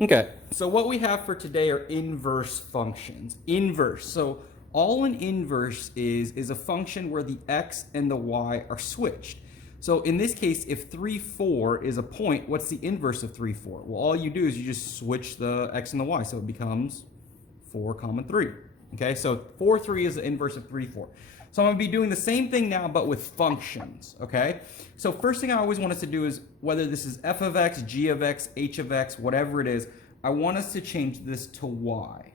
Okay, so what we have for today are inverse functions. Inverse. So all an inverse is a function where the x and the y are switched. So in this case, if 3, 4 is a point, what's the inverse of 3, 4? Well, all you do is you just switch the x and the y, so it becomes 4, 3. Okay, so 4, 3 is the inverse of 3, 4. So I'm going to be doing the same thing now, but with functions, okay? So first thing I always want us to do is, whether this is f of x, g of x, h of x, whatever it is, I want us to change this to y,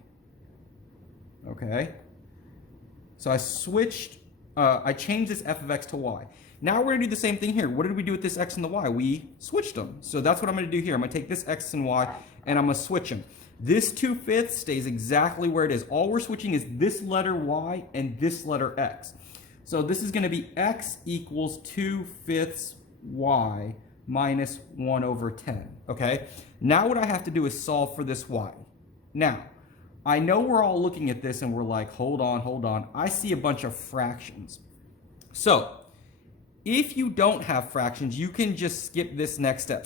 okay? So I changed this f of x to y. Now we're going to do the same thing here. What did we do with this x and the y? We switched them. So that's what I'm going to do here. I'm going to take this x and y, and I'm going to switch them. This 2/5 stays exactly where it is. All we're switching is this letter y and this letter x. So this is going to be x equals 2/5 y minus 1 over 10. Okay? Now what I have to do is solve for this y. Now, I know we're all looking at this and we're like, hold on. I see a bunch of fractions. So, if you don't have fractions, you can just skip this next step.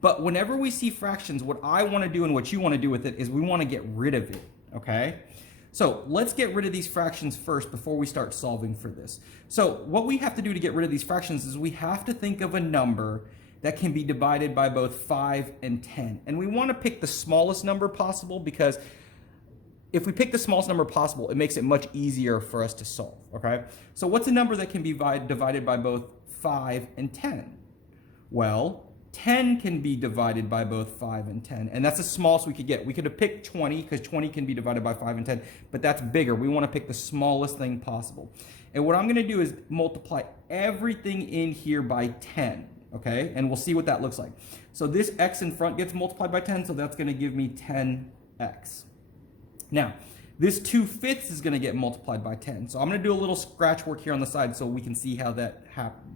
But whenever we see fractions, what I want to do and what you want to do with it is we want to get rid of it, okay? So let's get rid of these fractions first before we start solving for this. So what we have to do to get rid of these fractions is we have to think of a number that can be divided by both 5 and 10. And we want to pick the smallest number possible, because if we pick the smallest number possible, it makes it much easier for us to solve, okay? So what's a number that can be divided by both 5 and 10? Well, 10 can be divided by both 5 and 10, and that's the smallest we could get. We could have picked 20, because 20 can be divided by 5 and 10, but that's bigger. We want to pick the smallest thing possible. And what I'm going to do is multiply everything in here by 10, okay? And we'll see what that looks like. So this x in front gets multiplied by 10, so that's going to give me 10x. Now, this 2/5 is going to get multiplied by 10. So I'm going to do a little scratch work here on the side so we can see how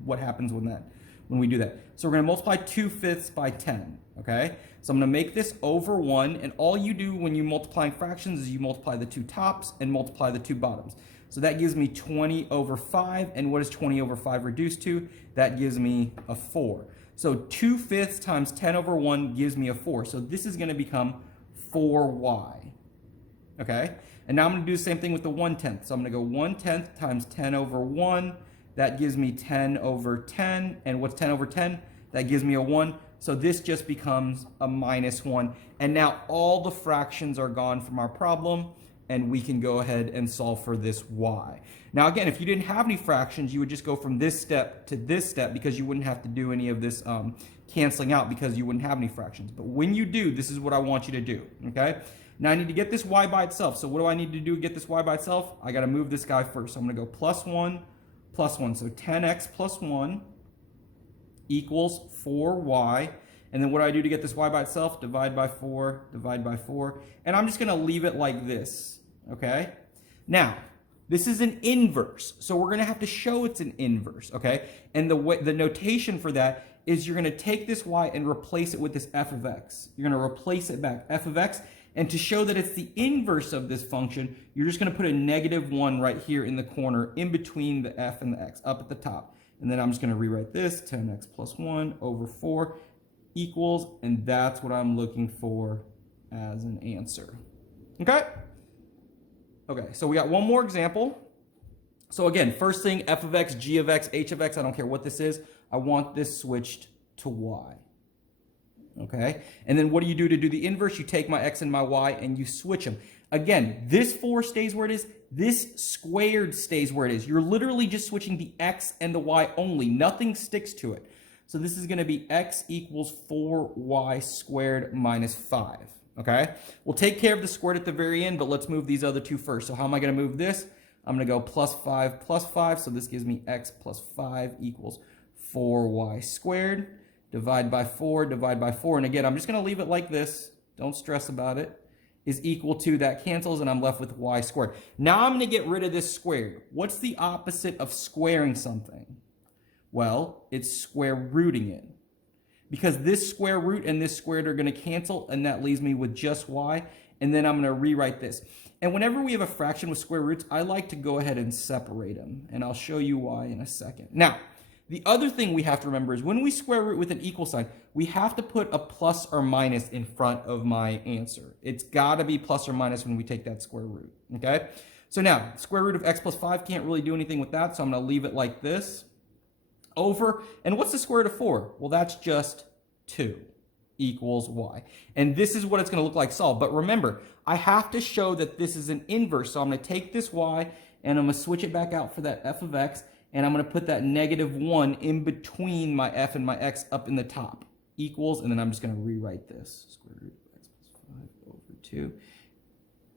what happens when we do that. So we're going to multiply 2/5 by 10, okay? So I'm going to make this over 1, and all you do when you're multiplying fractions is you multiply the two tops and multiply the two bottoms. So that gives me 20 over 5, and what is 20 over 5 reduced to? That gives me a 4. So 2/5 times 10 over 1 gives me a 4. So this is going to become 4y. Okay, and now I'm going to do the same thing with the 1/10. So I'm going to go 1/10 times 10 over 1. That gives me 10 over 10. And what's 10 over 10? That gives me a 1. So this just becomes a minus 1. And now all the fractions are gone from our problem, and we can go ahead and solve for this y. Now again, if you didn't have any fractions, you would just go from this step to this step, because you wouldn't have to do any of this canceling out, because you wouldn't have any fractions. But when you do, this is what I want you to do, okay? Now I need to get this y by itself. So what do I need to do to get this y by itself? I got to move this guy first. So I'm going to go plus 1, plus 1. So 10x plus 1 equals 4y. And then what do I do to get this y by itself? Divide by 4, divide by 4. And I'm just going to leave it like this, okay? Now, this is an inverse. So we're going to have to show it's an inverse, okay? And the notation for that is you're going to take this y and replace it with this f of x. You're going to replace it back, f of x. And to show that it's the inverse of this function, you're just going to put a -1 right here in the corner in between the f and the x, up at the top. And then I'm just going to rewrite this, 10x plus 1 over 4 equals, and that's what I'm looking for as an answer. Okay? Okay, so we got one more example. So again, first thing, f of x, g of x, h of x, I don't care what this is. I want this switched to y. Okay, and then what do you do to do the inverse? You take my x and my y and you switch them. Again, this 4 stays where it is. This squared stays where it is. You're literally just switching the x and the y only. Nothing sticks to it. So this is going to be x equals 4y squared minus 5. Okay, we'll take care of the squared at the very end, but let's move these other two first. So how am I going to move this? I'm going to go plus 5, so this gives me x plus 5 equals 4y squared. Divide by 4, and again, I'm just going to leave it like this. Don't stress about it. Is equal to, that cancels, and I'm left with y squared. Now I'm going to get rid of this squared. What's the opposite of squaring something? Well, it's square rooting it. Because this square root and this squared are going to cancel, and that leaves me with just y, and then I'm going to rewrite this. And whenever we have a fraction with square roots, I like to go ahead and separate them, and I'll show you why in a second. Now, The other thing we have to remember is when we square root with an equal sign, we have to put a plus or minus in front of my answer. It's got to be plus or minus when we take that square root, okay? So now, square root of x plus 5, can't really do anything with that, so I'm going to leave it like this. Over, and what's the square root of 4? Well, that's just 2 equals y. And this is what it's going to look like solved. But remember, I have to show that this is an inverse, so I'm going to take this y, and I'm going to switch it back out for that f of x, and I'm going to put that -1 in between my f and my x up in the top. Equals, and then I'm just going to rewrite this. Square root of x plus 5 over 2.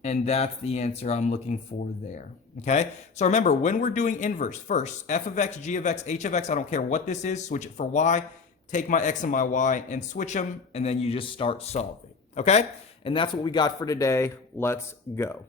And that's the answer I'm looking for there, okay? So remember, when we're doing inverse, first, f of x, g of x, h of x, I don't care what this is, switch it for y, take my x and my y and switch them, and then you just start solving, okay? And that's what we got for today. Let's go.